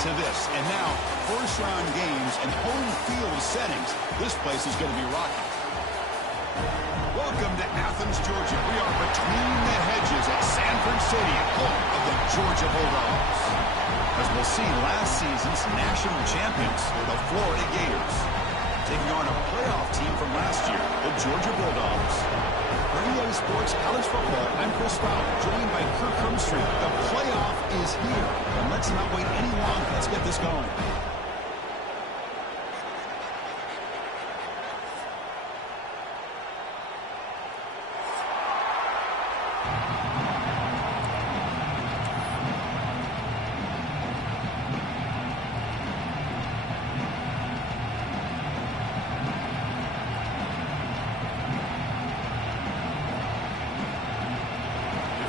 to this. And now, first-round games and home field settings. This place is going to be rocking. Welcome to Athens, Georgia. We are between the hedges at Sanford Stadium, home of the Georgia Bulldogs. As we'll see, last season's national champions, the Florida Gators, taking on a playoff team from last year, the Georgia Bulldogs. For EA Sports College Football, I'm Chris Sprout, joined by Kirk Hermstreet. The playoff is here, and let's not wait any longer. Let's get this going.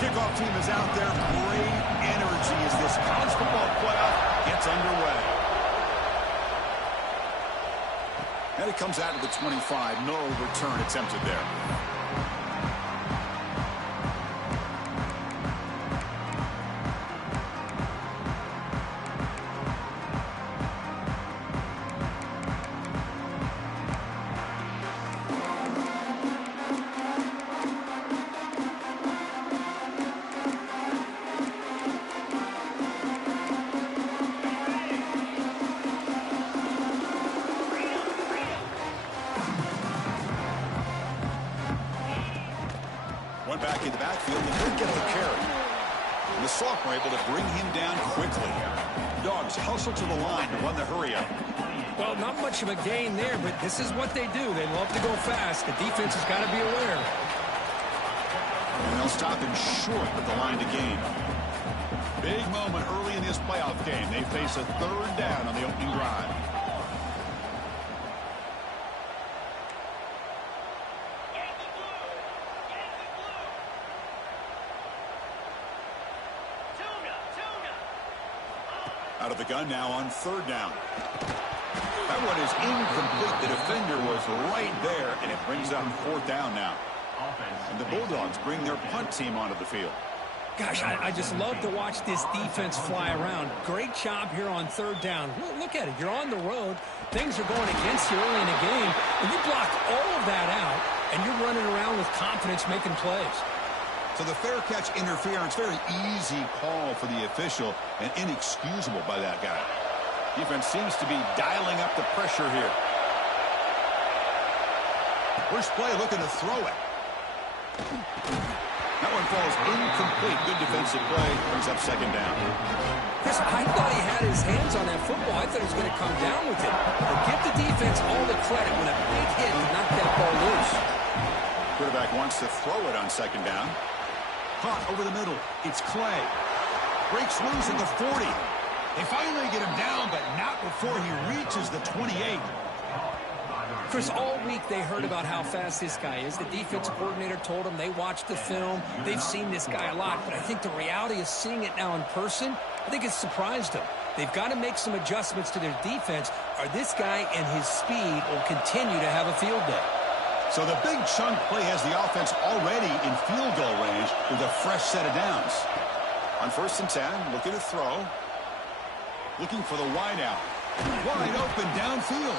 Kickoff team is out there. Great energy as this college football playoff gets underway. And it comes out of the 25. No return attempted there. One back in the backfield, and he'll get the carry. And the sophomore able to bring him down quickly. Dogs hustle to the line to run the hurry up. Well, not much of a gain there, but this is what they do. They love to go fast. The defense has got to be aware. And they'll stop him short at the line to gain. Big moment early in this playoff game. They face a third down on the opening drive. Out of the gun now on third down. That one is incomplete. The defender was right there, and it brings up fourth down now. And the Bulldogs bring their punt team onto the field. Gosh, I just love to watch this defense fly around. Great job here on third down. Look at it. You're on the road. Things are going against you early in the game. And you block all of that out, and you're running around with confidence making plays. So the fair catch interference, very easy call for the official and inexcusable by that guy. Defense seems to be dialing up the pressure here. First play looking to throw it. That one falls incomplete. Good defensive play. Brings up second down. Chris, I thought he had his hands on that football. I thought he was going to come down with it. But give the defense all the credit when a big hit to knock that ball loose. Quarterback wants to throw it on second down. Caught over the middle. It's Clay. Breaks loose at the 40. They finally get him down, but not before he reaches the 28. Chris, all week they heard about how fast this guy is. The defensive coordinator told them they watched the film. They've seen this guy a lot, but I think the reality of seeing it now in person, I think it's surprised them. They've got to make some adjustments to their defense, or this guy and his speed will continue to have a field day. So the big chunk play has the offense already in field goal range with a fresh set of downs. On 1st and 10, looking to throw. Looking for the wide out. Wide open downfield.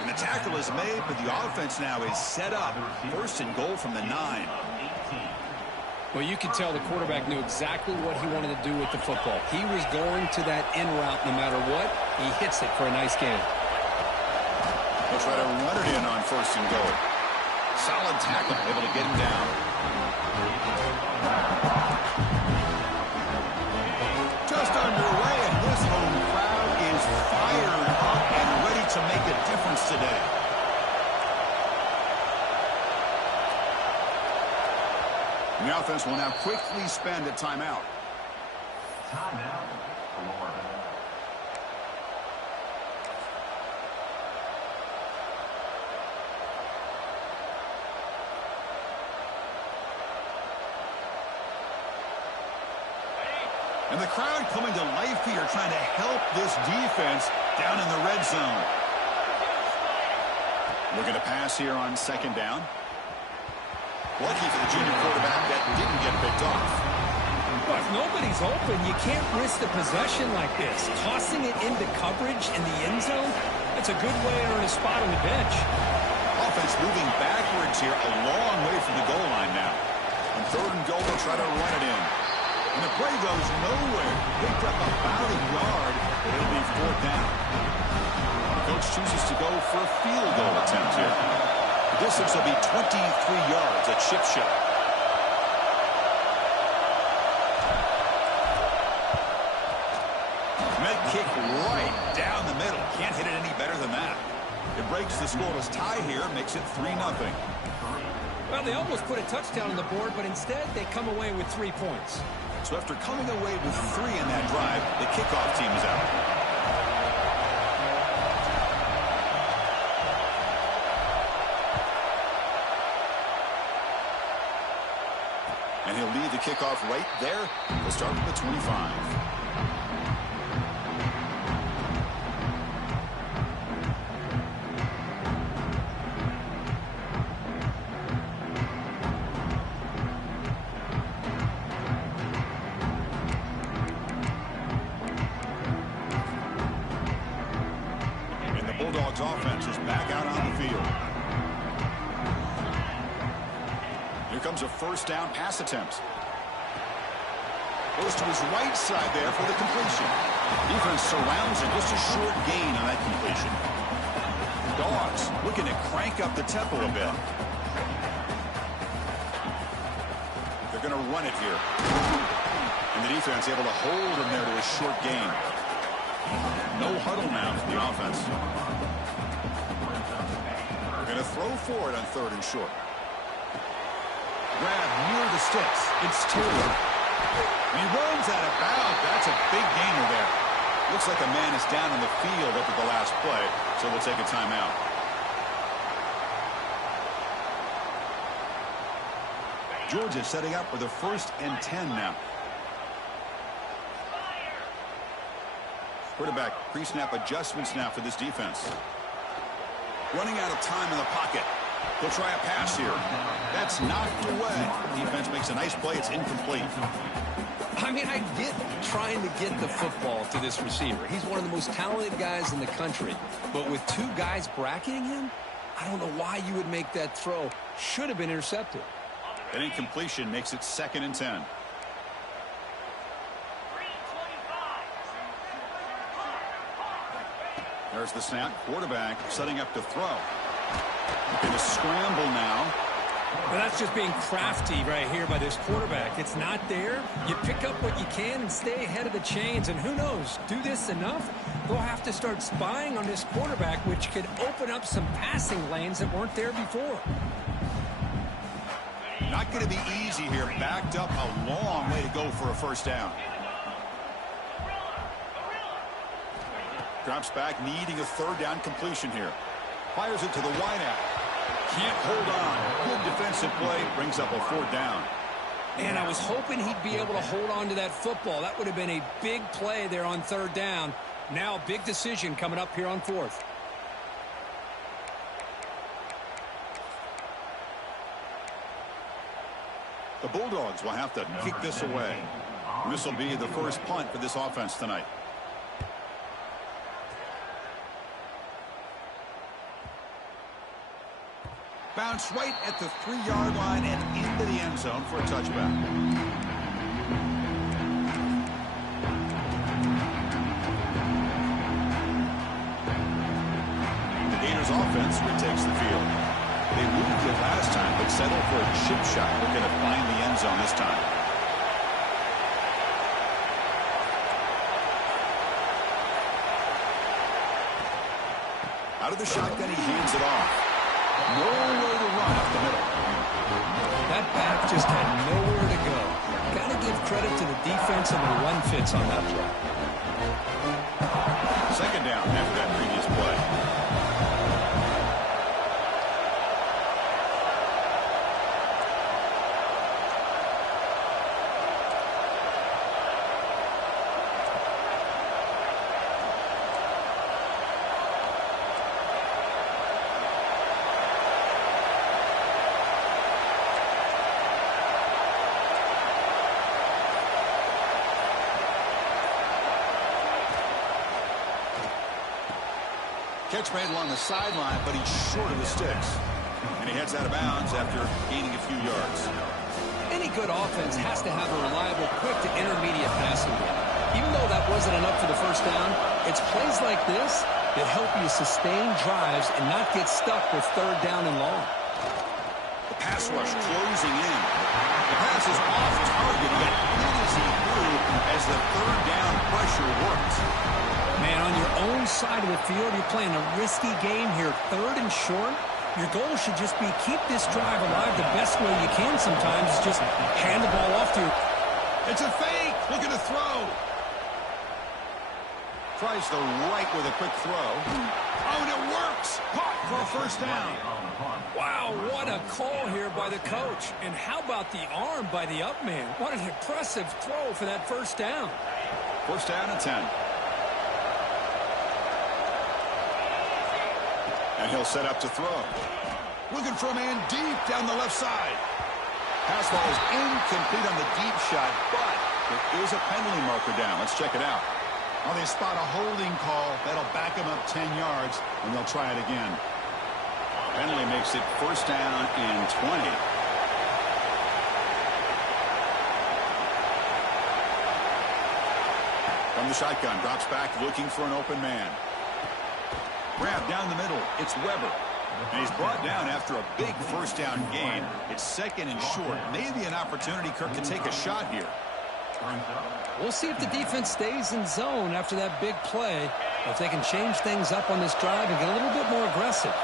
And the tackle is made, but the offense now is set up. 1st and goal from the 9. Well, you could tell the quarterback knew exactly what he wanted to do with the football. He was going to that in route no matter what. He hits it for a nice gain. He'll try to run it in on 1st and goal. Solid tackle, able to get him down. Just underway, and this home crowd is fired up and ready to make a difference today. And the offense will now quickly spend a timeout. Timeout. Florida. And the crowd coming to life here, trying to help this defense down in the red zone. Looking to pass here on 2nd down. Lucky for the junior quarterback that didn't get picked off. Well, if nobody's open, you can't risk the possession like this. Tossing it into coverage in the end zone, that's a good way to earn a spot on the bench. Offense moving backwards here, a long way from the goal line now. On 3rd and goal, they'll try to run it in. And the play goes nowhere. Picked up about a yard. It'll be 4th down. The coach chooses to go for a field goal attempt here. The distance will be 23 yards at chip shot. Med kick right down the middle. Can't hit it any better than that. It breaks the scoreless tie here, makes it 3-0. Well, they almost put a touchdown on the board, but instead they come away with 3 points. So after coming away with 3 in that drive, the kickoff team is out. And he'll lead the kickoff right there. We'll start from the 25. Offense is back out on the field. Here comes a 1st down pass attempt. Goes to his right side there for the completion. Defense surrounds him. Just a short gain on that completion. Dogs looking to crank up the tempo a bit. They're going to run it here. And the defense able to hold him there to a short gain. No huddle now for the offense. Going to throw for it on 3rd and short. Grab near the sticks. It's Taylor. And he runs out of bounds. That's a big gainer there. Looks like a man is down in the field after the last play, so we'll take a timeout. Georgia setting up for the 1st and 10 now. Quarterback pre-snap adjustments now for this defense. Running out of time in the pocket. They'll try a pass here. That's knocked away. Defense makes a nice play. It's incomplete. I mean, I get trying to get the football to this receiver. He's one of the most talented guys in the country. But with 2 guys bracketing him, I don't know why you would make that throw. Should have been intercepted. An incompletion makes it 2nd and 10. There's the snap. Quarterback setting up to throw. In a scramble now. Well, that's just being crafty right here by this quarterback. It's not there. You pick up what you can and stay ahead of the chains. And who knows, do this enough, they'll have to start spying on this quarterback, which could open up some passing lanes that weren't there before. Not going to be easy here. Backed up a long way to go for a 1st down. Drops back, needing a 3rd down completion here. Fires it to the wideout. Can't hold on. Good defensive play. Brings up a 4th down. And I was hoping he'd be able to hold on to that football. That would have been a big play there on 3rd down. Now a big decision coming up here on 4th. The Bulldogs will have to kick this away. This will be the first punt for this offense tonight. Bounce right at the 3-yard line and into the end zone for a touchback. The Gators offense retakes the field. They moved it last time, but settled for a chip shot. Looking to find the end zone this time. Out of the shotgun, he hands it off. Nowhere to run up the middle. That back just had nowhere to go. Got to give credit to the defense and the run fits on that play. 2nd down after that previous play. Catch made along the sideline, but he's short of the sticks. And he heads out of bounds after gaining a few yards. Any good offense has to have a reliable, quick to intermediate passing game. Even though that wasn't enough for the first down, it's plays like this that help you sustain drives and not get stuck with third down and long. The pass rush closing in. The pass is off target. He got hit as he threw as the third down pressure worked. Man, on your own side of the field, you're playing a risky game here. Third and short. Your goal should just be keep this drive alive the best way you can sometimes. Is just hand the ball off to your... It's a fake. Looking to throw. Tries the right with a quick throw. Oh, and it works. Caught for a first down. Wow, what a call here by the coach. And how about the arm by the up man? What an impressive throw for that first down. First down and 10. And he'll set up to throw. Looking for a man deep down the left side. Pass ball is incomplete on the deep shot, but there is a penalty marker down. Let's check it out. Well, they spot a holding call. That'll back them up 10 yards, and they'll try it again. Penalty makes it first down and 20. From the shotgun, drops back looking for an open man. Grab down the middle. It's Weber. And he's brought down after a big first down gain. It's second and short. Maybe an opportunity Kirk can take a shot here. We'll see if the defense stays in zone after that big play, or if they can change things up on this drive and get a little bit more aggressive.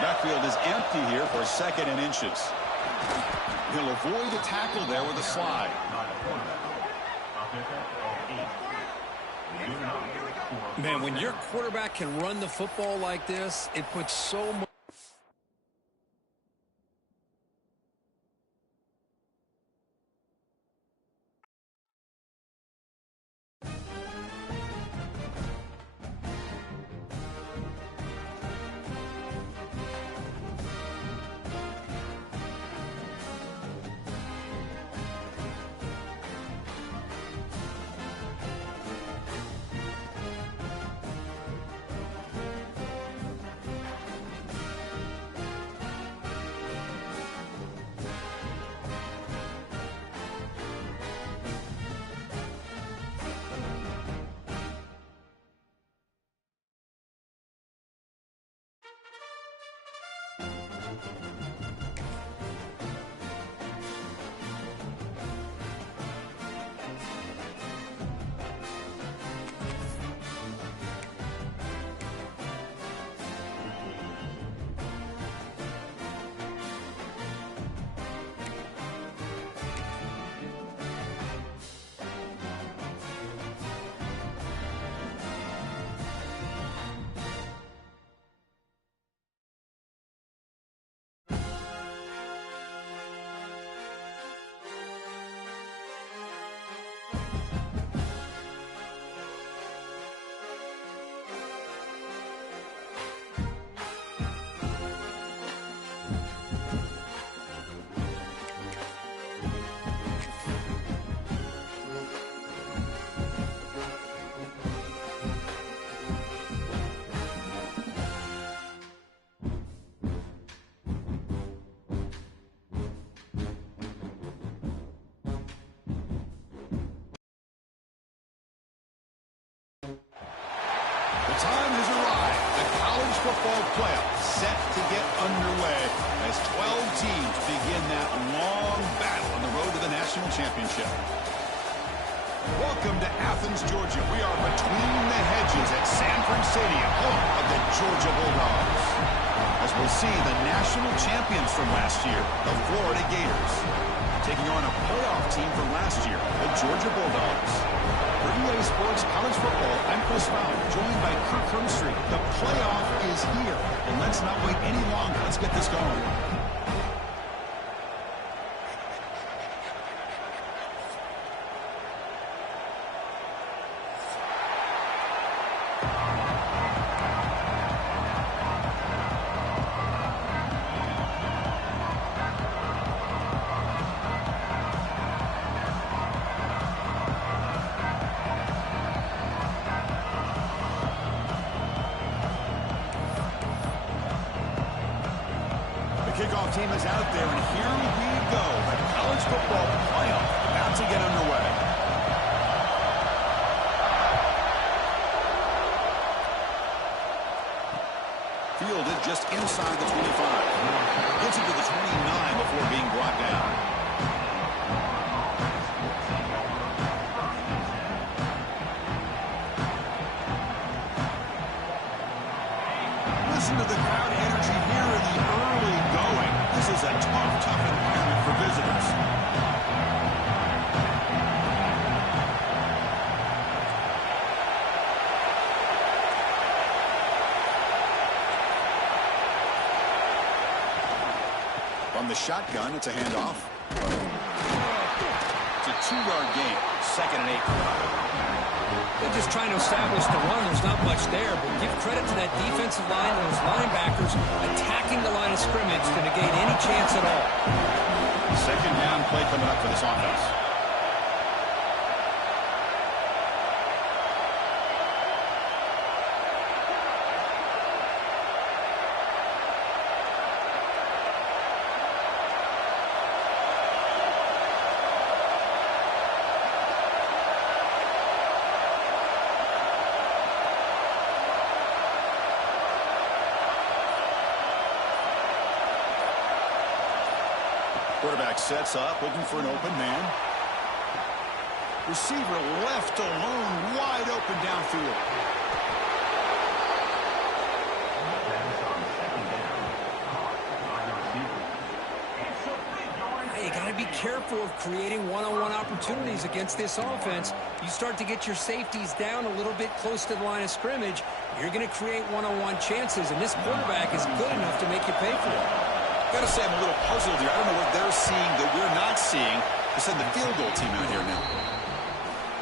Backfield is empty here for second and inches. He'll avoid a tackle there with a slide. Man, when your quarterback can run the football like this, it puts so much... The time has arrived. The college football playoff set to get underway as 12 teams begin that long battle on the road to the national championship. Welcome to Athens, Georgia. We are between the hedges at Sanford Stadium, home of the Georgia Bulldogs. As we'll see the national champions from last year, the Florida Gators, taking on a playoff team from last year, the Georgia Bulldogs. For EA Sports College Football, I'm Chris Brown, joined by Kirk Hermstreet. The playoff is here, and let's not wait any longer. Let's get this going. kickoff team is out there, and here we go. The college football playoff about to get underway. Fielded just inside the 25. Gets it to the 29 before being brought down. Listen to the crowd energy here in the early going. This is a tough environment for visitors. From the shotgun, it's a handoff. It's a 2-yard gain. 2nd and 8. They're just trying to establish the run. There's not much there, but give credit to that defensive line and those linebackers attacking the line of scrimmage to negate any chance at all. 2nd down play coming up for this offense. Quarterback sets up, looking for an open man. Receiver left alone, wide open downfield. Hey, you got to be careful of creating one-on-one opportunities against this offense. You start to get your safeties down a little bit close to the line of scrimmage, you're going to create one-on-one chances, and this quarterback is good enough to make you pay for it. Got to say I'm a little puzzled here. I don't know what they're seeing that we're not seeing to send the field goal team out here now.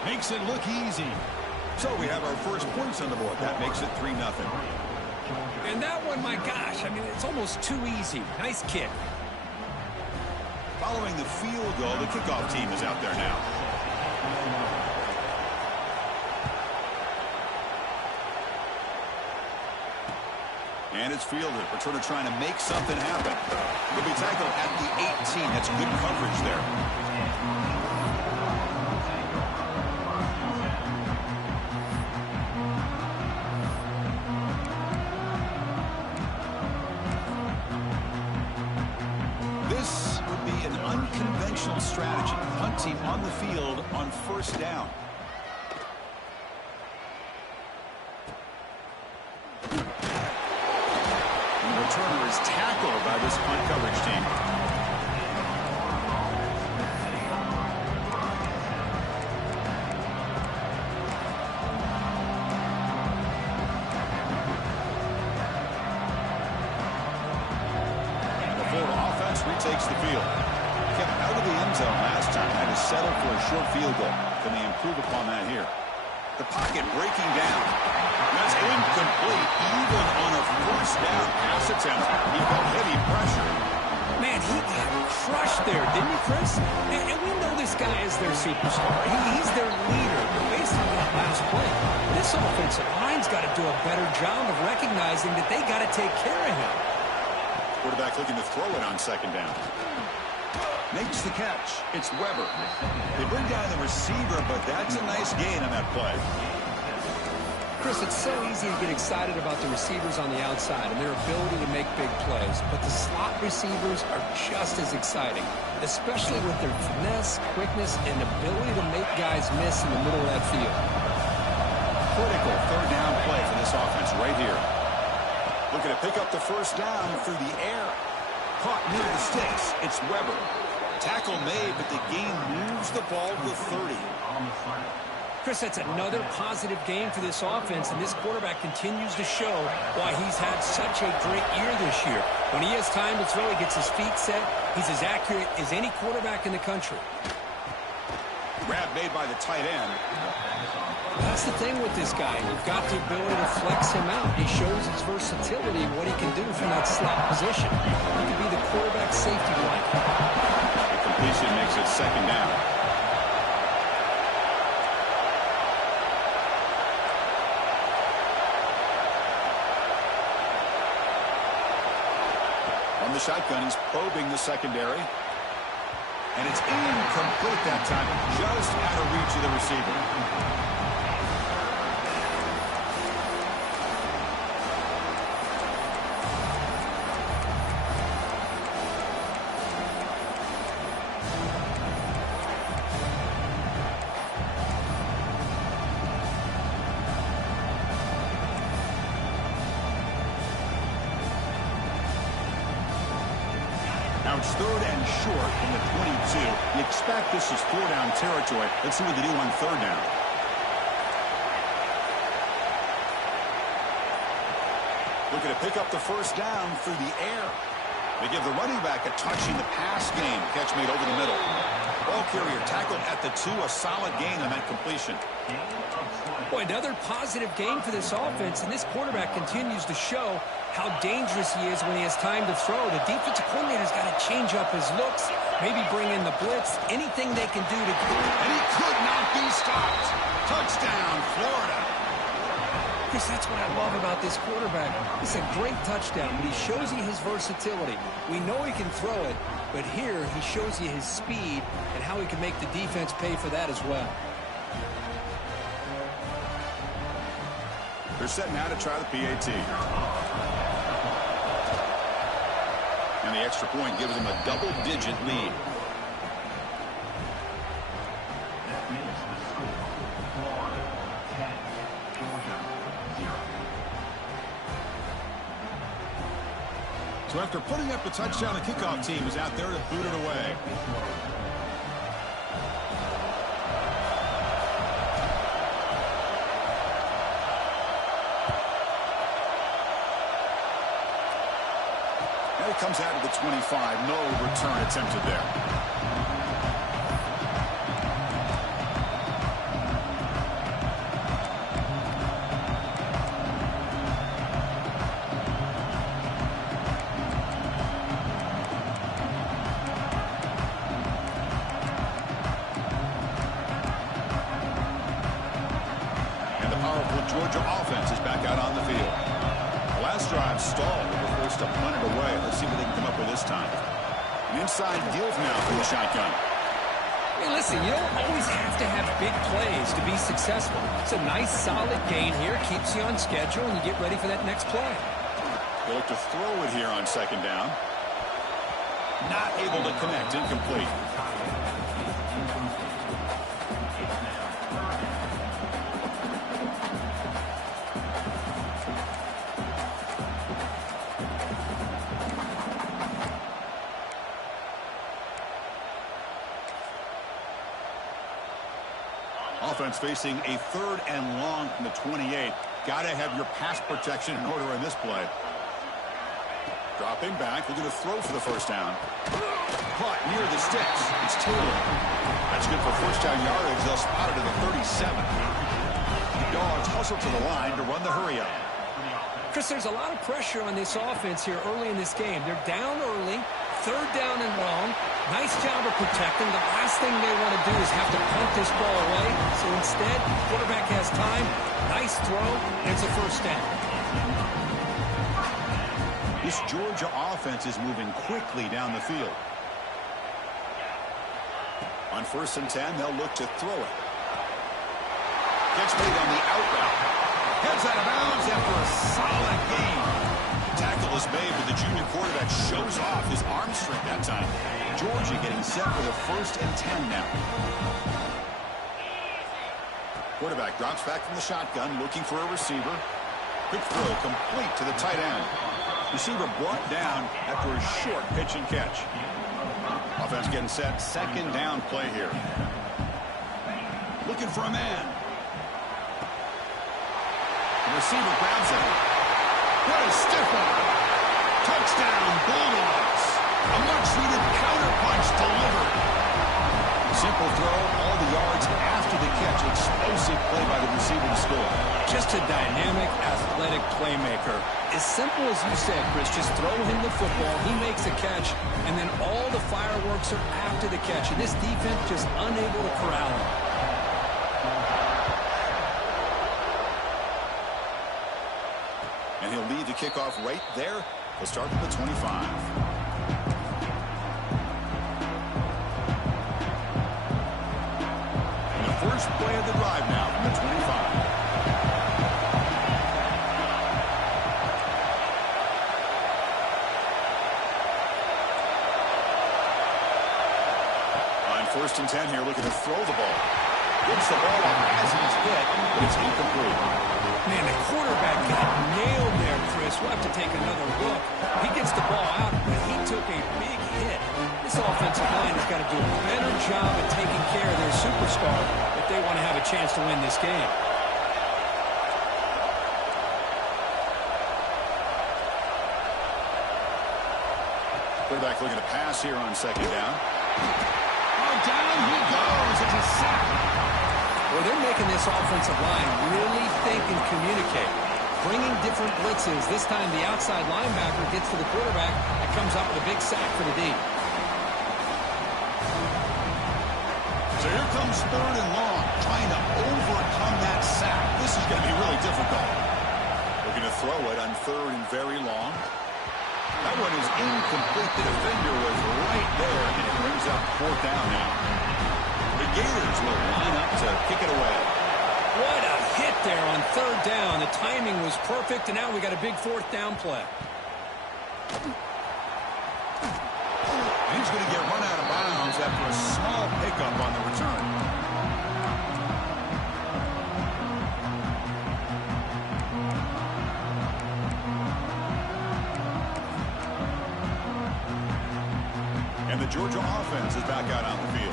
Makes it look easy. So we have our first points on the board. That makes it 3-0. And that one, my gosh, I mean, it's almost too easy. Nice kick. Following the field goal, the kickoff team is out there now. And it's fielded. Returner trying to make something happen. He'll be tackled at the 18. That's good coverage there. This would be an unconventional strategy. Punt team on the field on 1st down. Returner is tackled by this punt coverage team. The Florida offense retakes the field. Kept out of the end zone last time. Had to settle for a short field goal. Can they improve upon that here? The pocket breaking down. That's incomplete, even on a 1st down pass attempt. He felt heavy pressure. Man, he got crushed there, didn't he, Chris? And we know this guy is their superstar. He's their leader. Based on that last play, this offensive line's got to do a better job of recognizing that they got to take care of him. Quarterback looking to throw it on 2nd down. Makes the catch. It's Weber. They bring down the receiver, but that's a nice gain on that play. Chris, it's so easy to get excited about the receivers on the outside and their ability to make big plays, but the slot receivers are just as exciting, especially with their finesse, quickness, and ability to make guys miss in the middle of that field. Critical 3rd down play for this offense right here. Looking to pick up the 1st down through the air. Caught near the sticks. It's Weber. Tackle made, but the game moves the ball to 30. Chris, that's another positive game for this offense, and this quarterback continues to show why he's had such a great year this year. When he has time to throw, he gets his feet set. He's as accurate as any quarterback in the country. Grab made by the tight end. That's the thing with this guy. You've got the ability to flex him out. He shows his versatility and what he can do from that slot position. He can be the quarterback safety blanket. The completion makes it 2nd down. On from the shotgun. He's probing the secondary. And it's incomplete that time. Just out of reach of the receiver. Now it's 3rd and short from the 22. You expect this is 4-down territory. Let's see what they do on 3rd down. Looking to pick up the 1st down through the air. They give the running back a touch in the pass game. Catch made over the middle. Ball carrier tackled at the 2. A solid gain on that completion. Boy, another positive game for this offense, and this quarterback continues to show how dangerous he is when he has time to throw. The defensive coordinator's got to change up his looks, maybe bring in the blitz, anything they can do to... And he could not be stopped. Touchdown, Florida. Chris, that's what I love about this quarterback. It's a great touchdown, but he shows you his versatility. We know he can throw it, but here he shows you his speed and how he can make the defense pay for that as well. They're set now to try the PAT. And the extra point gives them a double-digit lead. That is the score. Florida 10, Georgia 0. So after putting up a touchdown, the kickoff team is out there to boot it away. And it comes out of the 25. No return attempted there. Georgia offense is back out on the field. The last drive stalled. They were forced to punt it away. Let's see what they can come up with this time. An inside deals now from the shotgun. Hey, listen, you don't always have to have big plays to be successful. It's a nice, solid gain here. Keeps you on schedule, and you get ready for that next play. They look to throw it here on second down. Not able to connect. Incomplete. Offense facing a 3rd and long from the 28. Got to have your pass protection in order in this play. Dropping back, looking to throw for the 1st down. Caught near the sticks. It's Taylor. That's good for 1st down yardage. They'll spot it at the 37. Dogs hustle to the line to run the hurry up. Chris, there's a lot of pressure on this offense here early in this game. They're down early, 3rd down and long. Nice job of protecting. The last thing they want to do is have to punt this ball away. So instead, quarterback has time. Nice throw, and it's a 1st down. This Georgia offense is moving quickly down the field. On 1st and 10, they'll look to throw it. Gets made on the out route. Heads out of bounds after a solid gain. Tackle is made, but the junior quarterback shows off his arm strength that time. Georgia getting set for the 1st and 10 now. Quarterback drops back from the shotgun, looking for a receiver. Quick throw complete to the tight end. Receiver brought down after a short pitch and catch. Offense getting set. 2nd down play here. Looking for a man. The receiver grabs him. What a stiff one. Touchdown, Bulldogs. A much-needed counterpunch delivered. Simple throw, all the yards after the catch. Explosive play by the receiver to score. Just a dynamic, athletic playmaker. As simple as you said, Chris, just throw him the football, he makes a catch, and then all the fireworks are after the catch. And this defense just unable to corral him. And he'll lead the kickoff right there. He'll start at the 25. play of the drive now from the 25. First and 10 here, looking to throw the ball. Gets the ball off as he's hit, but it's incomplete. Man, the quarterback got nailed there, Chris. We'll have to take another look. He gets the ball out, but he took a big hit. This offensive line has got to do a better job at taking care of their superstar if they want to have a chance to win this game. Quarterback looking to pass here on second down. Down he goes. It's a sack. Well, they're making this offensive line really think and communicate. Bringing different blitzes. This time the outside linebacker gets to the quarterback and comes up with a big sack for the D. So here comes third and long, trying to overcome that sack. This is going to be really difficult. Looking to throw it on third and very long. That one is incomplete. The defender was right there, and it brings up fourth down now. The Gators will line up to kick it away. What a hit there on third down. The timing was perfect, and now we got a big fourth down play. And he's going to get run out of bounds after a small pickup on the return. And the Georgia offense is back out on the field.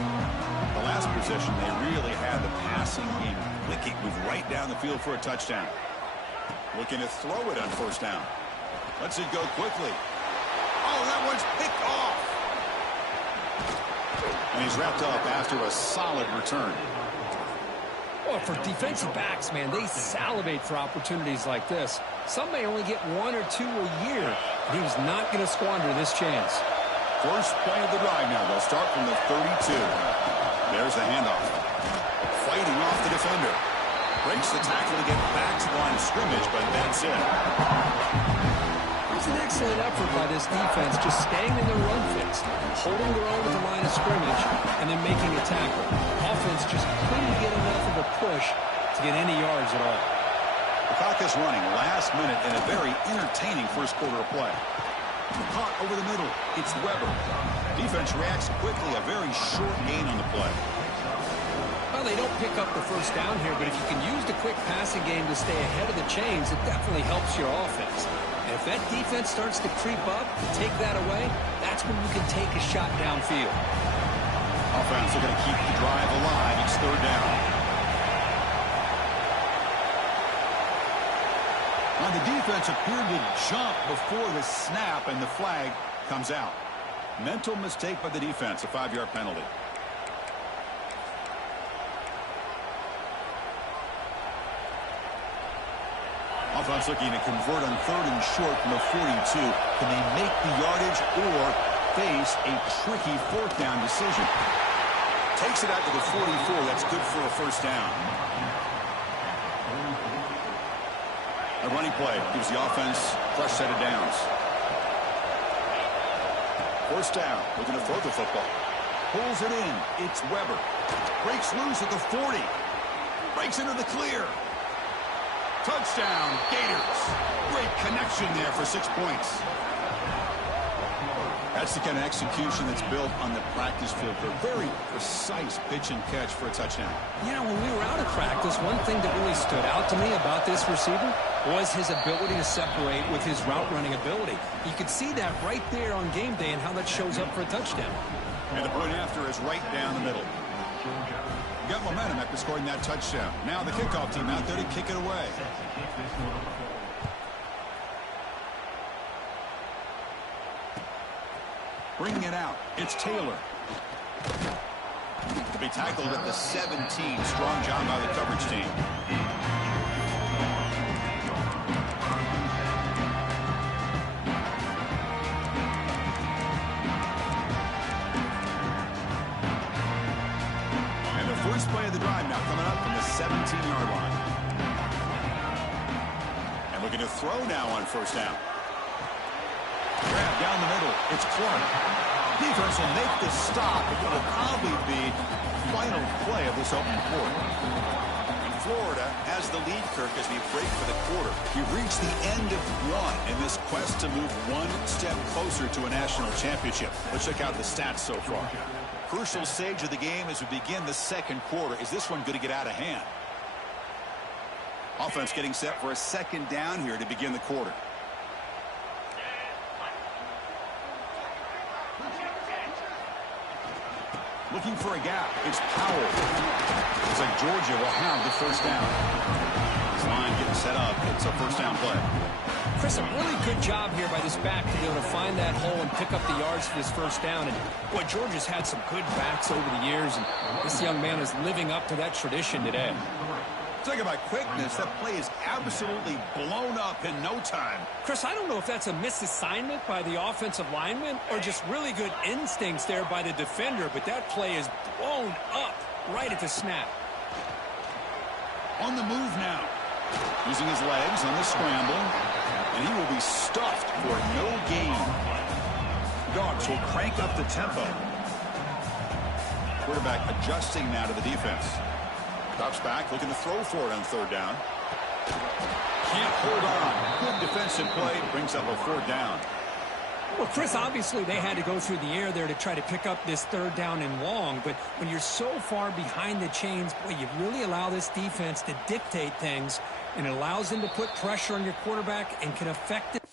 The last possession, they really had the passing game clicking, move right down the field for a touchdown. Looking to throw it on first down. Lets it go quickly. Oh, that one's picked off. And he's wrapped up after a solid return. Well, for defensive backs, man, they salivate for opportunities like this. Some may only get one or two a year. And he was not going to squander this chance. First play of the drive now. They'll start from the 32. There's the handoff. Fighting off the defender. Breaks the tackle to get back to the line of scrimmage, but that's it. It was an excellent effort by this defense, just staying in their run fits, holding their own at the line of scrimmage, and then making a tackle. Offense just couldn't get enough of a push to get any yards at all. The clock is running last minute in a very entertaining first quarter of play. Caught over the middle. It's Weber. Defense reacts quickly. A very short gain on the play. Well, they don't pick up the first down here, but if you can use the quick passing game to stay ahead of the chains, it definitely helps your offense. And if that defense starts to creep up and take that away, that's when you can take a shot downfield. Offense are going to keep the drive alive. It's third down. Now the defense appeared to jump before the snap, and the flag comes out. Mental mistake by the defense, a 5-yard penalty. Offense looking to convert on third and short from the 42. Can they make the yardage or face a tricky fourth down decision? Takes it out to the 44. That's good for a first down. A running play gives the offense a fresh set of downs. First down, looking to throw the football. Pulls it in. It's Weber. Breaks loose at the 40. Breaks into the clear. Touchdown, Gators. Great connection there for 6 points. That's the kind of execution that's built on the practice field for a very precise pitch and catch for a touchdown. You know, when we were out of practice, one thing that really stood out to me about this receiver was his ability to separate with his route running ability. You could see that right there on game day and how that shows up for a touchdown. And the point after is right down the middle. Got momentum after scoring that touchdown. Now the kickoff team out there to kick it away. Bringing it out, it's Taylor. To be tackled at the 17. Strong job by the coverage team. And the first play of the drive now coming up from the 17-yard line. And looking to throw now on first down. Grab down the middle. It's Clark. Defense will make the stop. It will probably be final play of this opening quarter. Florida has the lead, Kirk, as we break for the quarter. We've reached the end of one in this quest to move one step closer to a national championship. Let's check out the stats so far. Crucial stage of the game as we begin the second quarter. Is this one going to get out of hand? Offense getting set for a second down here to begin the quarter. Looking for a gap. It's Powell. Looks like Georgia will have the first down. This line getting set up. It's a first down play. Chris, a really good job here by this back to be able to find that hole and pick up the yards for this first down. And boy, Georgia's had some good backs over the years, and this young man is living up to that tradition today. Talking about quickness, that play is absolutely blown up in no time. Chris, I don't know if that's a misassignment by the offensive lineman or just really good instincts there by the defender, but that play is blown up right at the snap. On the move now. Using his legs on the scramble, and he will be stuffed for no gain. Dogs will crank up the tempo. Quarterback adjusting now to the defense. Drops back, looking to throw for it on third down. Can't hold on. Good defensive play, brings up a fourth down. Well, Chris, obviously they had to go through the air there to try to pick up this third down and long, but when you're so far behind the chains, boy, you really allow this defense to dictate things, and it allows them to put pressure on your quarterback and can affect it.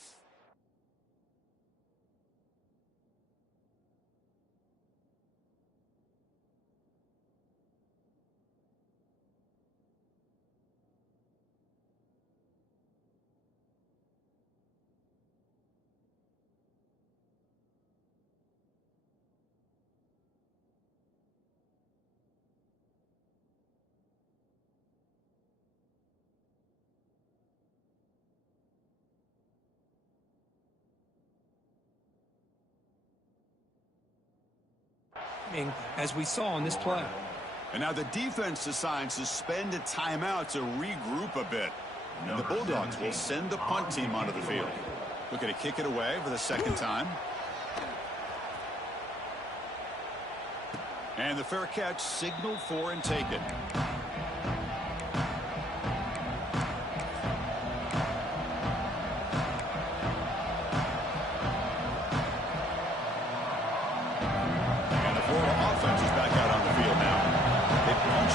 As we saw on this play. And now the defense decides to spend a timeout to regroup a bit. And the Bulldogs will send the punt team onto the field. Looking to kick it away for the second time. And the fair catch signaled for and taken.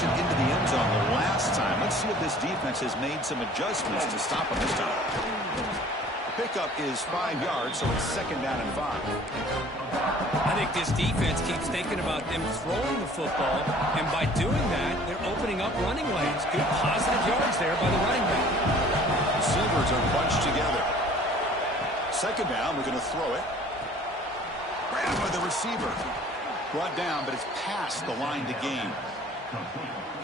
Into the end zone the last time. Let's see if this defense has made some adjustments to stop him this time. The pickup is 5 yards, so it's second down and 5. I think this defense keeps thinking about them throwing the football, and by doing that, they're opening up running lanes. Good positive yards there by the running back. Receivers are bunched together. Second down, we're going to throw it. Grabbed by the receiver. Brought down, but it's past the line to gain.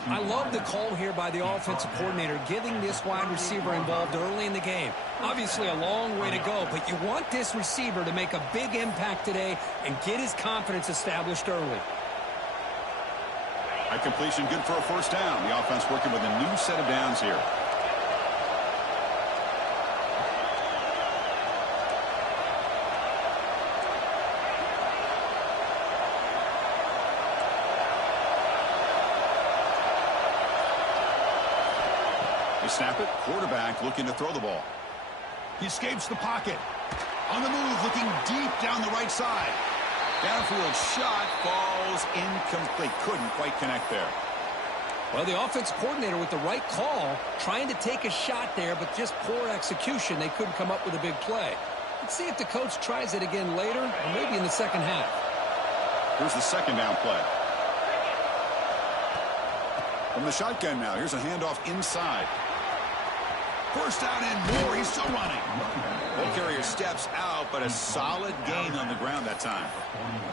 I love the call here by the offensive coordinator, getting this wide receiver involved early in the game. Obviously a long way to go, but you want this receiver to make a big impact today and get his confidence established early. High completion, good for a first down. The offense working with a new set of downs here. Snap it. Quarterback looking to throw the ball. He escapes the pocket. On the move, looking deep down the right side. Downfield shot falls incomplete. Couldn't quite connect there. Well, the offense coordinator with the right call, trying to take a shot there, but just poor execution. They couldn't come up with a big play. Let's see if the coach tries it again later, or maybe in the second half. Here's the second down play. From the shotgun now, here's a handoff inside. First down and more. He's still running. Ball carrier steps out, but a solid gain on the ground that time.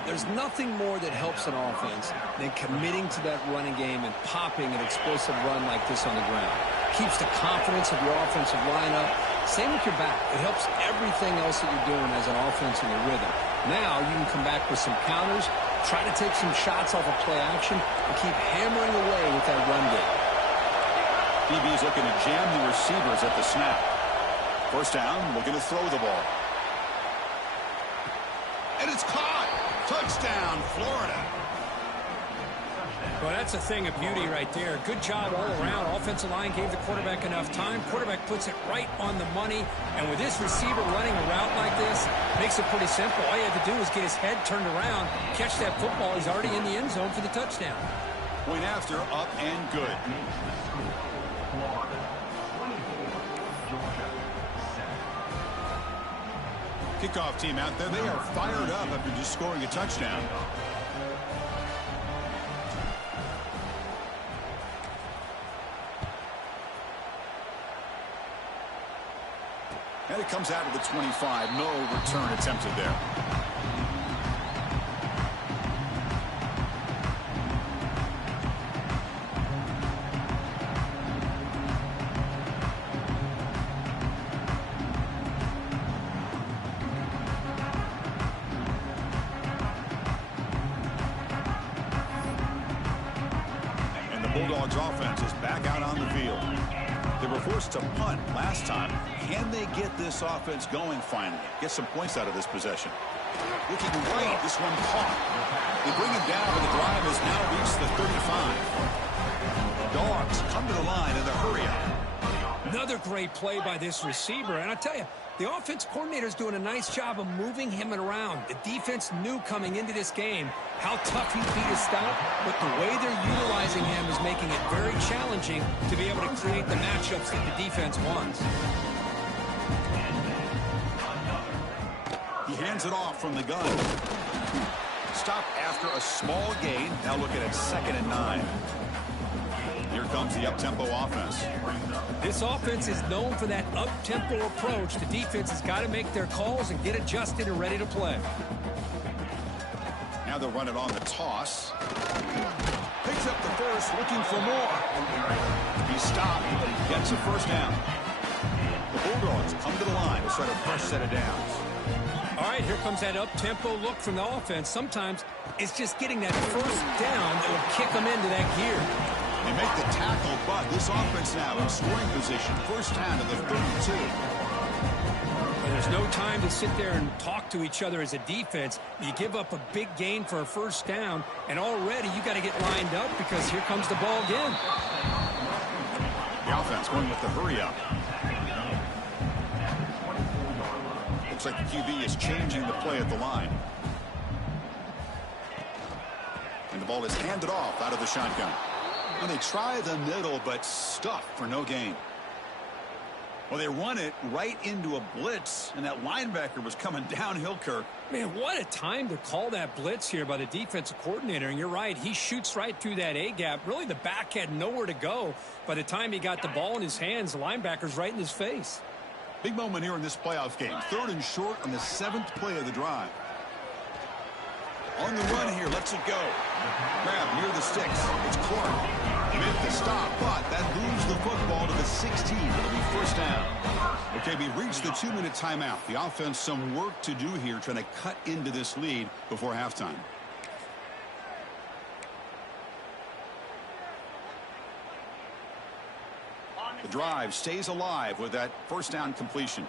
There's nothing more that helps an offense than committing to that running game and popping an explosive run like this on the ground. Keeps the confidence of your offensive lineup. Same with your back. It helps everything else that you're doing as an offense in your rhythm. Now you can come back with some counters, try to take some shots off of play action, and keep hammering away with that run game. DB is looking to jam the receivers at the snap. First down, looking to throw the ball. And it's caught. Touchdown, Florida. Well, that's a thing of beauty right there. Good job all around. Offensive line gave the quarterback enough time. Quarterback puts it right on the money. And with this receiver running a route like this, makes it pretty simple. All you have to do is get his head turned around, catch that football. He's already in the end zone for the touchdown. Point after, up and good. Kickoff team out there. They are fired up after just scoring a touchdown. And it comes out of the 25. No return attempted there. And the Bulldogs offense is back out on the field. They were forced to punt last time. Can they get this offense going finally? Get some points out of this possession. Looking right, this one caught. They bring him down, and the drive has now reached the 35. Dogs come to the line in the hurry-up. Another great play by this receiver. And I tell you, the offense coordinator is doing a nice job of moving him around. The defense knew coming into this game how tough he'd be to stop, but the way they're utilizing him is making it very challenging to be able to create the matchups that the defense wants. He hands it off from the gun. Stop after a small gain. Now looking at 2nd and 9. Here comes the up-tempo offense. This offense is known for that up-tempo approach. The defense has got to make their calls and get adjusted and ready to play. Now they'll run it on the toss. Picks up the first, looking for more. He stopped, but he gets a first down. The Bulldogs come to the line to start a fresh set of downs. All right, here comes that up-tempo look from the offense. Sometimes it's just getting that first down that will kick them into that gear. They make the tackle, but this offense now in scoring position. First down to the 32. And there's no time to sit there and talk to each other as a defense. You give up a big gain for a first down, and already you got to get lined up because here comes the ball again. The offense going with the hurry-up. Looks like the QB is changing the play at the line. And the ball is handed off out of the shotgun. And they try the middle, but stuffed for no gain. Well, they run it right into a blitz, and that linebacker was coming downhill, Kirk. Man, what a time to call that blitz here by the defensive coordinator. And you're right, he shoots right through that A-gap. Really, the back had nowhere to go. By the time he got the ball in his hands, the linebacker's right in his face. Big moment here in this playoff game. 3rd and short on the 7th play of the drive. On the run here, lets it go. Grab near the sticks. It's Clark. Made the stop, but that moves the football to the 16. It'll be first down. Okay, we reached the 2-minute timeout. The offense some work to do here, trying to cut into this lead before halftime. The drive stays alive with that first down completion.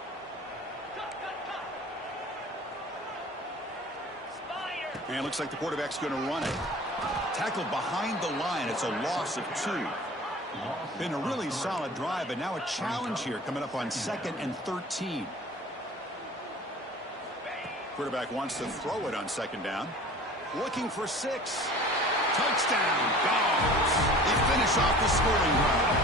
And it looks like the quarterback's going to run it. Tackled behind the line. It's a loss of 2. Been a really solid drive, but now a challenge here coming up on 2nd and 13. Quarterback wants to throw it on 2nd down. Looking for 6. Touchdown, Dogs. They finish off the scoring drive.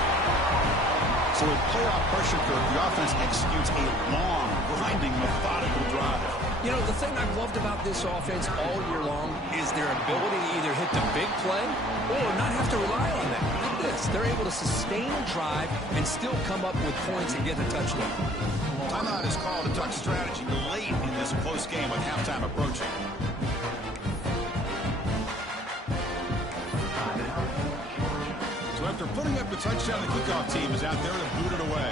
So with playoff pressure, Kirk, the offense executes a long, grinding, methodical drive. You know, the thing I've loved about this offense all year long is their ability to either hit the big play or not have to rely on that. Like this, they're able to sustain a drive and still come up with points and get the touchdown. Timeout is called a duck strategy late in this close game with halftime approaching. So after putting up the touchdown, the kickoff team is out there to boot it away.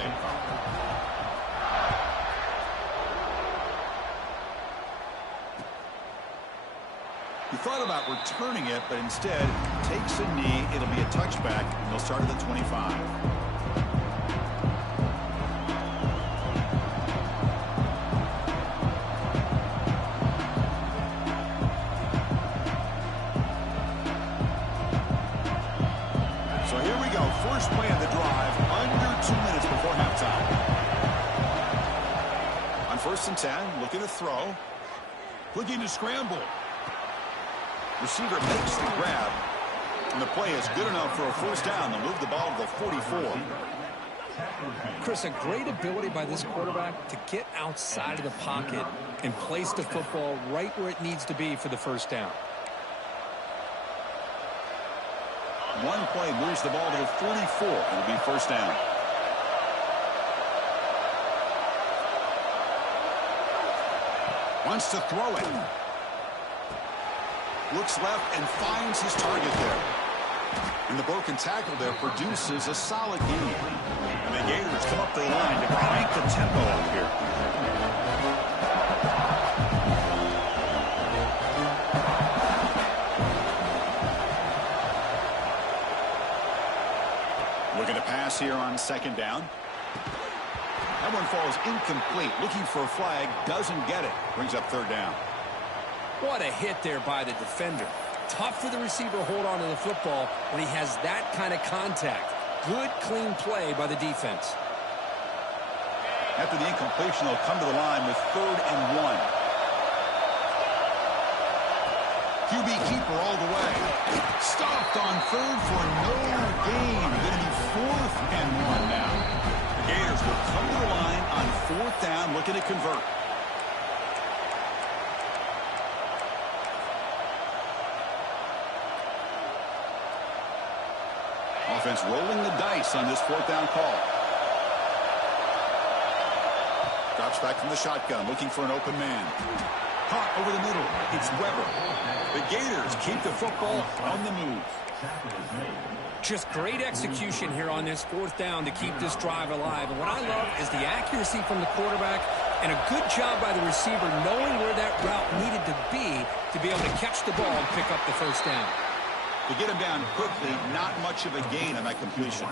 He thought about returning it, but instead takes a knee. It'll be a touchback, and they'll start at the 25. First and 10, looking to throw. Looking to scramble. Receiver makes the grab. And the play is good enough for a first down to move the ball to the 44. Chris, a great ability by this quarterback to get outside of the pocket and place the football right where it needs to be for the first down. One play moves the ball to the 44. It'll be first down. Wants to throw it. Looks left and finds his target there. And the broken tackle there produces a solid gain. And the Gators come up the line to crank the tempo up here. Looking to pass here on second down. That one falls incomplete. Looking for a flag. Doesn't get it. Brings up third down. What a hit there by the defender. Tough for the receiver to hold on to the football when he has that kind of contact. Good, clean play by the defense. After the incompletion, they'll come to the line with 3rd and 1. QB keeper all the way. Stopped on 3rd for no gain. Going to be 4th and 1 now. The Gators will come to the line on 4th down, looking to convert. Offense rolling the dice on this 4th down call. Drops back from the shotgun, looking for an open man. Caught over the middle. It's Weber. The Gators keep the football on the move. Just great execution here on this 4th down to keep this drive alive. And what I love is the accuracy from the quarterback and a good job by the receiver knowing where that route needed to be able to catch the ball and pick up the first down. To get him down quickly, not much of a gain on that completion.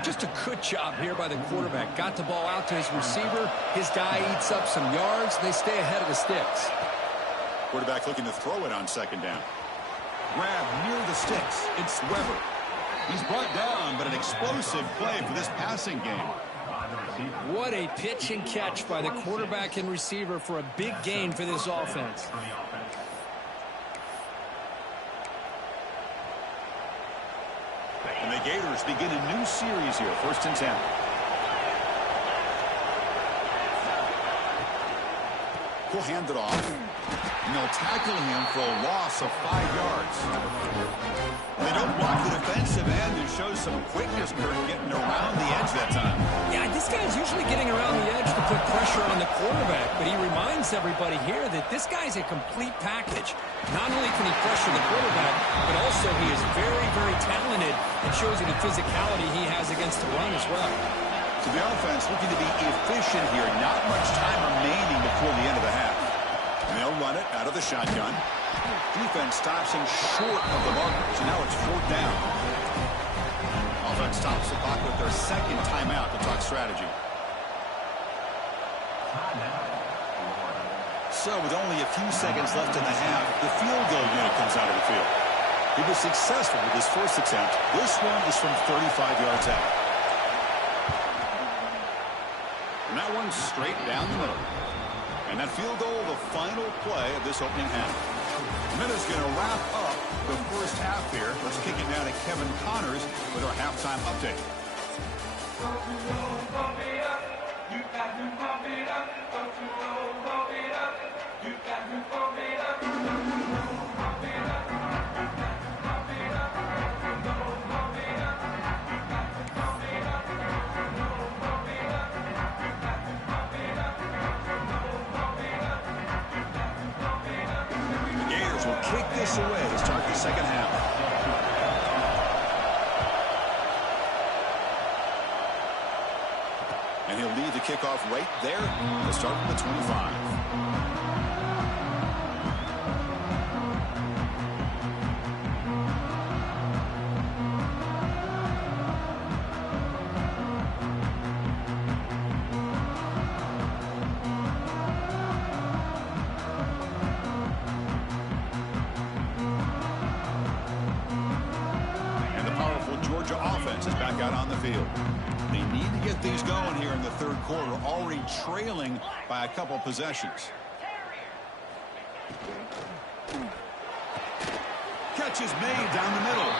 Just a good job here by the quarterback. Got the ball out to his receiver. His guy eats up some yards. They stay ahead of the sticks. Quarterback looking to throw it on second down. Grab near the sticks. It's Weber. He's brought down, but an explosive play for this passing game. What a pitch and catch by the quarterback and receiver for a big gain for this offense. And the Gators begin a new series here, 1st and 10. He'll hand it off. And they'll tackle him for a loss of 5 yards. They don't block the defensive end and show some quickness, Kurt, getting around the edge that time. Yeah, this guy's usually getting around the edge to put pressure on the quarterback, but he reminds everybody here that this guy's a complete package. Not only can he pressure the quarterback, but also he is very, very talented and shows you the physicality he has against the run as well. So the offense looking to be efficient here. Not much time remaining before the end of the half. And they'll run it out of the shotgun. Defense stops him short of the marker. So now it's 4th down. Offense stops the clock with their second timeout to talk strategy. So with only a few seconds left in the half, the field goal unit comes out of the field. He was successful with his first attempt. This one is from 35 yards out. And that one's straight down the middle. And that field goal, the final play of this opening half. Minutes going to wrap up the first half here. Let's kick it now to Kevin Connors with our halftime update. Kick this away to start the second half. And he'll lead the kickoff right there to start from the 25. Georgia offense is back out on the field. They need to get things going here in the third quarter, already trailing by a couple possessions. Catch is made down the middle.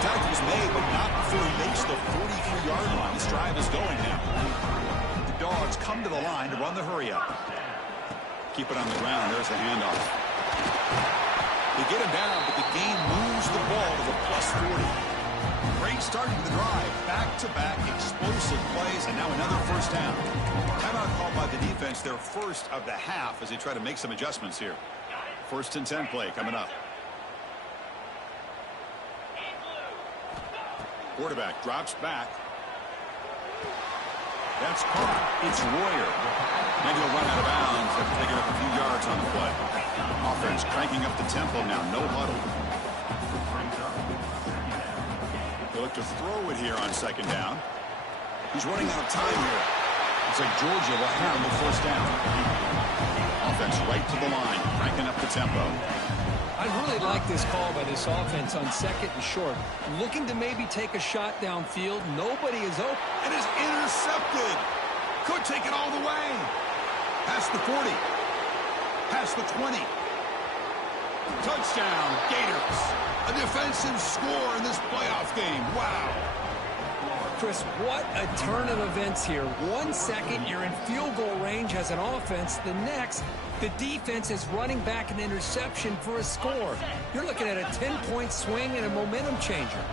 Tackle's made, but not before he makes the 43-yard line. This drive is going now. The Dogs come to the line to run the hurry-up. Keep it on the ground. There's the handoff. They get him down, but the game moves the ball to the +40. Great start to the drive. Back-to-back explosive plays, and now another first down. Timeout called by the defense, their first of the half, as they try to make some adjustments here. 1st and 10 play coming up. Quarterback drops back. That's caught. It's Royer. And he'll run out of bounds after taking up a few yards on the play. Offense cranking up the tempo now. No huddle. They look to throw it here on 2nd down. He's running out of time here. It's like Georgia will handle the 1st down. Offense right to the line, cranking up the tempo. I really like this call by this offense on 2nd and short. Looking to maybe take a shot downfield. Nobody is open. And is intercepted. Could take it all the way. Past the 40. Past the 20. Touchdown, Gators. A defensive score in this playoff game. Wow. Chris, what a turn of events here. 1 second, you're in field goal range as an offense. The next, the defense is running back an interception for a score. You're looking at a 10-point swing and a momentum changer.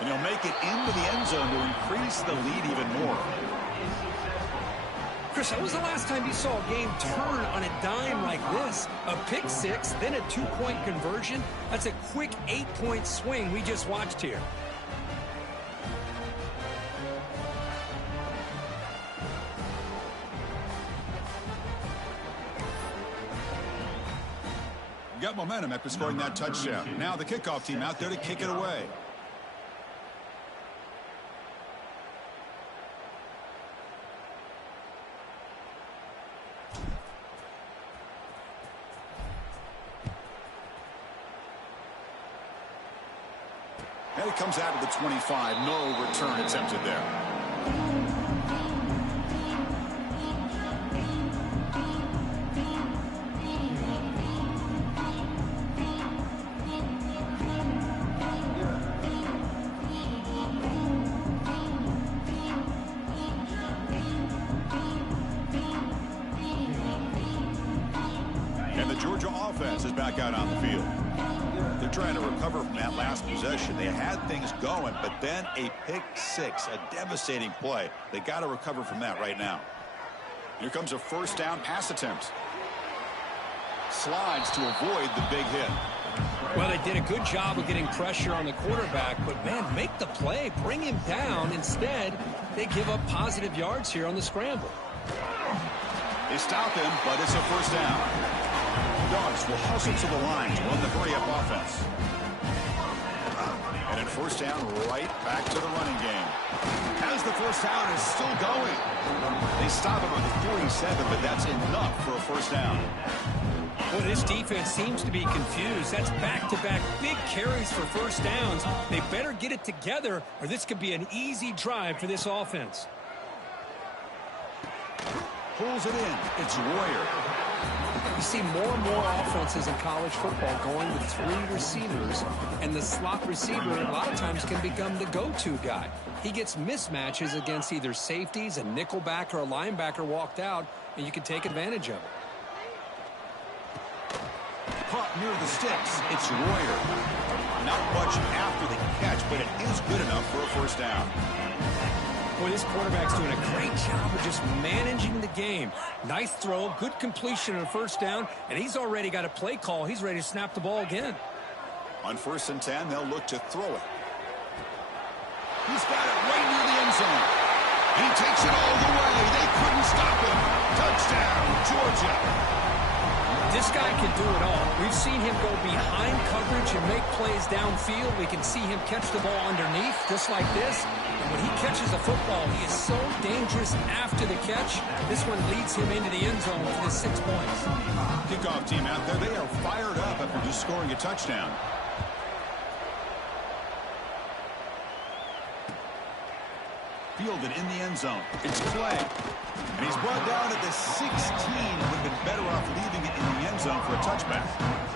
And he'll make it into the end zone to increase the lead even more. Chris, when was the last time you saw a game turn on a dime like this? A pick 6, then a 2-point conversion? That's a quick 8-point swing we just watched here. Got momentum after scoring that touchdown. Now the kickoff team out there to kick it away. And it comes out of the 25. No return attempted there. And the Georgia offense is back out on the field. They're trying to recover from that last possession. They had things going, but then a pick 6, a devastating play. They got to recover from that right now. Here comes a 1st down pass attempt. Slides to avoid the big hit. Well, they did a good job of getting pressure on the quarterback, but, man, make the play, bring him down. Instead, they give up positive yards here on the scramble. They stop him, but it's a 1st down. Dogs will hustle to the line to run the hurry-up offense. And in 1st down, right back to the running game. As the 1st down is still going. They stop him on the 47, but that's enough for a 1st down. Well, this defense seems to be confused. That's back-to-back big carries for 1st downs. They better get it together, or this could be an easy drive for this offense. Pulls it in. It's Royer. You see more and more offenses in college football going with 3 receivers, and the slot receiver a lot of times can become the go-to guy. He gets mismatches against either safeties, a nickelback, or a linebacker walked out, and you can take advantage of it. Caught near the sticks. It's Royer. Not much after the catch, but it is good enough for a 1st down. Boy, this quarterback's doing a great job of just managing the game. Nice throw, good completion on 1st down, and he's already got a play call. He's ready to snap the ball again. On 1st and 10, they'll look to throw it. He's got it right near the end zone. He takes it all the way. They couldn't stop him. Touchdown, Georgia. This guy can do it all. We've seen him go behind coverage and make plays downfield. We can see him catch the ball underneath, just like this. And when he catches a football, he is so dangerous after the catch. This one leads him into the end zone for the 6 points. Kickoff team out there, they are fired up after just scoring a touchdown. fielded in the end zone. It's Clay. And he's brought down at the 16. Would have been better off leaving it in the end zone for a touchback.